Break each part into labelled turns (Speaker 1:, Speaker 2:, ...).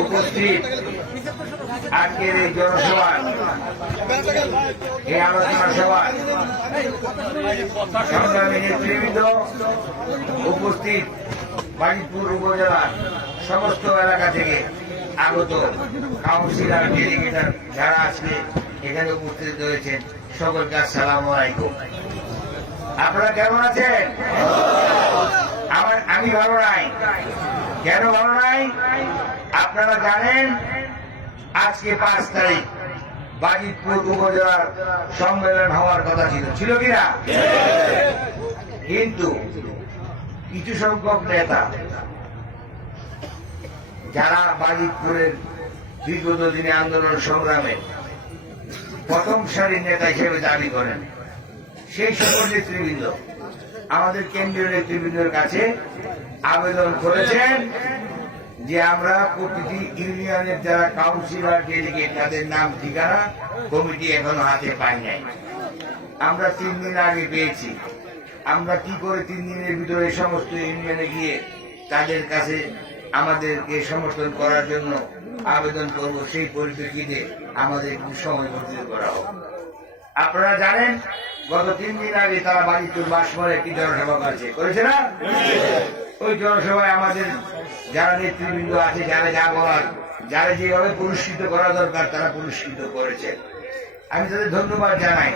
Speaker 1: উপস্থিত আজকের এই জনসভা এই উপস্থিত বাজিতপুর উপজেলার সমস্ত এলাকা থেকে আগত কাউন্সিলর ডেলিগেটর যারা আসলে এখানে উপস্থিত রয়েছেন, সকলকে আসসালাম আলাইকুম। আপনারা কেমন আছেন? আমার আমি ভালো নাই। কেন ভালো নাই আপনারা জানেন, আজকে পাঁচ তারিখ, বাজিতপুর উপজেলার সম্মেলন হওয়ার কথা ছিল। ছিল কিনা? কিন্তু কিছু সংখ্যক নেতা যারা বাজিতপুরের বিগত দিনে আন্দোলন সংগ্রামে প্রথম সারির নেতা হিসেবে দাবি করেন, সেই সকল নেতৃবৃন্দ আমাদের কেন্দ্রীয় নেতৃবৃন্দের কাছে আবেদন করেছেন যে আমরা প্রতিটি ইউনিয়নের যারা কাউন্সিলর ডেলিগেট তাদের নাম, ঠিকানা কমিটি এখনও হাতে পাই নাই। আমরা তিন দিন আগে পেয়েছি। আমরা কি করে তিন দিনের ভিতরে সমস্ত ইউনিয়নে গিয়ে তাদের কাছে আমাদেরকে সমর্থন করার জন্য আবেদন করব, সেই পরিপ্রেক্ষিতে আমাদের সময় করা হোক। আপনারা জানেন গত তিন দিন আগে তারা বাড়িতে বাসমরে একটি জনসভা করেছে। করেছে না? ওই জনসভায় আমাদের যারা নেতৃবৃন্দ আছে, যারা যা বলার, যারা যেভাবে পুরস্কৃত করা দরকার, তারা পুরস্কৃত করেছেন আমি তাদের ধন্যবাদ জানাই।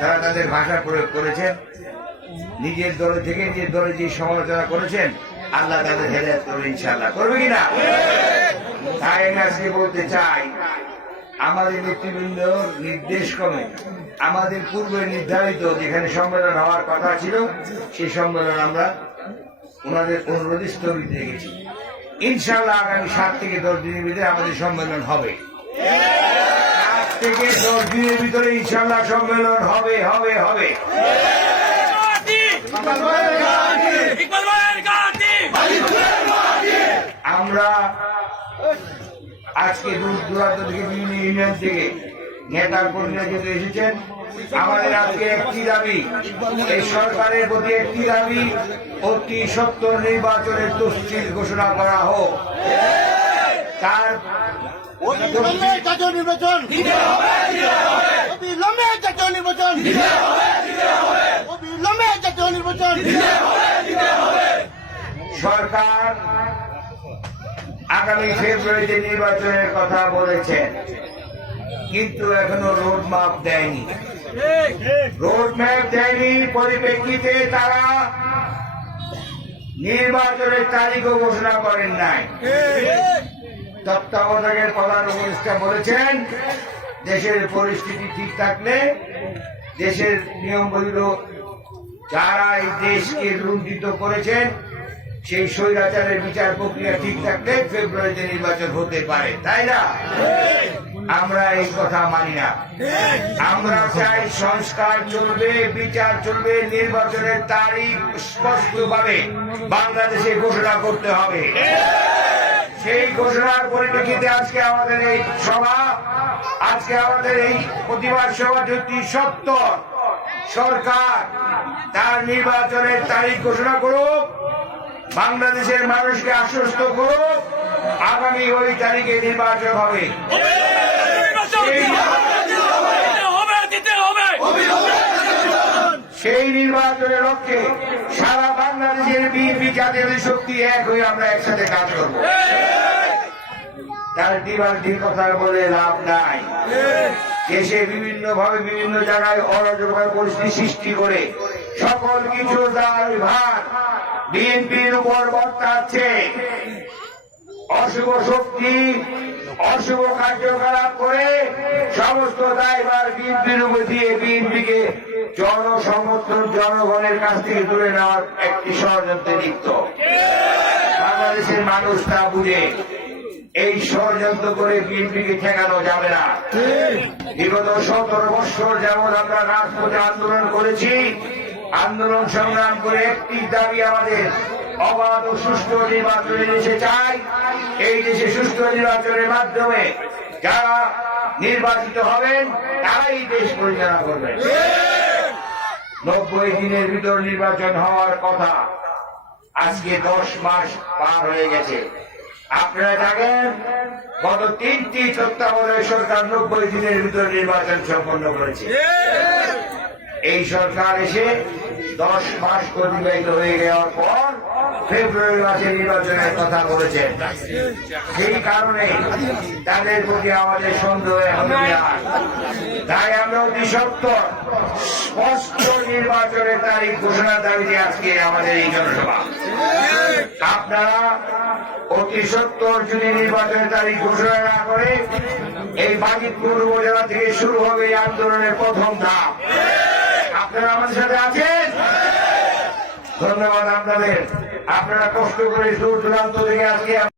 Speaker 1: তারা তাদের ভাষা প্রয়োগ করেছেন নিজের দলে থেকে নিজের দলে যে সমালোচনা করেছেন, আল্লাহ তাদের হেদায়ত করবে ইনশাল্লাহ করবে কিনা তাই আজকে বলতে চাই আমাদের নেতৃবৃন্দর নির্দেশ ক্রমে আমাদের পূর্বে নির্ধারিত যেখানে সম্মেলন হওয়ার কথা ছিল সেই সম্মেলন আমরা ওনাদের অনুরোধে স্থগিত রেখেছি ইনশাল্লাহ আগামী সাত থেকে দশ দিনের ভিতরে আমাদের সম্মেলন হবে সাত থেকে দশ দিনের ভিতরে ইনশাল্লাহ সম্মেলন হবে হবে হবে আমরা আজকে দূর দূরান্ত থেকে বিভিন্ন ইউনিয়ন থেকে নেতা কর্মীরা যেহেতু এসেছেন। আমাদের আজকে একটি দাবি এই সরকারের প্রতি একটি দাবি অতি সত্তর নির্বাচনের তফসিল ঘোষণা করা হোক। তার
Speaker 2: নির্বাচন। নির্বাচন। নির্বাচন।
Speaker 1: সরকার আগামী ফেব্রুয়ারিতে নির্বাচনের কথা বলেছেন। কিন্তু এখনও রোড ম্যাপ দেয়নি। রোড ম্যাপ দেয়নি, পরিপ্রেক্ষিতে তারা নির্বাচনের তারিখও ঘোষণা করেন নাই। তত্ত্বাবধায়কের প্রধান উপদেষ্টা বলেছেন, দেশের পরিস্থিতি ঠিক থাকলে দেশের নিয়মগুলো যারা এই দেশকে লুণ্ঠিত করেছেন সেই স্বৈরাচারের বিচার প্রক্রিয়া ঠিক থাকলে ফেব্রুয়ারিতে নির্বাচন হতে পারে, তাই না? আমরা এই কথা মানি না। আমরা চাই সংস্কার চলবে, বিচার চলবে, নির্বাচনের তারিখ স্পষ্টভাবে বাংলাদেশে ঘোষণা করতে হবে। সেই ঘোষণার পরিপ্রেক্ষিতে আজকে আমাদের এই সভা, আজকে আমাদের এই প্রতিবাদ সভা যদি সত্য সরকার তার নির্বাচনের তারিখ ঘোষণা করুক। বাংলাদেশের মানুষকে আশ্বস্ত করুক আগামী ওই তারিখে নির্বাচন হবে। সেই নির্বাচনের লক্ষ্যে সারা বাংলাদেশের বিএনপি জাতীয় শক্তি এক হয়ে আমরা একসাথে কাজ করব। তার ডিমান্ডির কথা বলে লাভ নাই। দেশে বিভিন্ন ভাবে বিভিন্ন জায়গায় অরাজকতার পরিস্থিতি সৃষ্টি করে সকল কিছু দায় ভার বিএনপির উপর বর্তাচ্ছে। অশুভ শক্তি অশুভ কার্যকলাপ করে সমস্ত দায়ভার বিএনপির উপর দিয়ে বিএনপিকে জনসমর্থন জনগণের কাছ থেকে তুলে নেওয়ার একটি ষড়যন্ত্রে লিপ্ত। বাংলাদেশের মানুষ তা বুঝে। এই ষড়যন্ত্র করে বিএনপিকে ঠেকানো যাবে না। বিগত সতেরো বৎসর যেমন আমরা রাজপথে আন্দোলন করেছি আন্দোলন সংগ্রাম করে একটি দাবি আমাদের অবাধ ও সুষ্ঠু নির্বাচনে দেশে চাই। এই দেশে সুষ্ঠু নির্বাচনের মাধ্যমে যারা নির্বাচিত হবেন, তারাই দেশ পরিচালনা করবেন। নব্বই দিনের ভিতর নির্বাচন হওয়ার কথা আজকে দশ মাস পার হয়ে গেছে। আপনারা জানেন, গত তিনটি তত্ত্বাবধায়ক সরকার নব্বই দিনের ভিতরে নির্বাচন সম্পন্ন করেছে। এই সরকার এসে দশ মাস অতিবাহিত হয়ে যাওয়ার পর ফেব্রুয়ারি মাসে নির্বাচনের কথা বলেছেন। সেই কারণে তাদের প্রতি আমাদের সন্দেহ তাই আমরা অতি সত্তর স্পষ্ট নির্বাচনের তারিখ ঘোষণার দাবিতে আজকে আমাদের এই জনসভা। আপনারা অতি সত্তর যদি নির্বাচনের তারিখ ঘোষণা না করে এই বাজিতপুর উপজেলা থেকে শুরু হবে এই আন্দোলনের প্রথম ধাপ। আপনারা আমাদের সাথে আছেন? ধন্যবাদ আপনাদের। আপনারা কষ্ট করে দূর দূরান্ত থেকে আজকে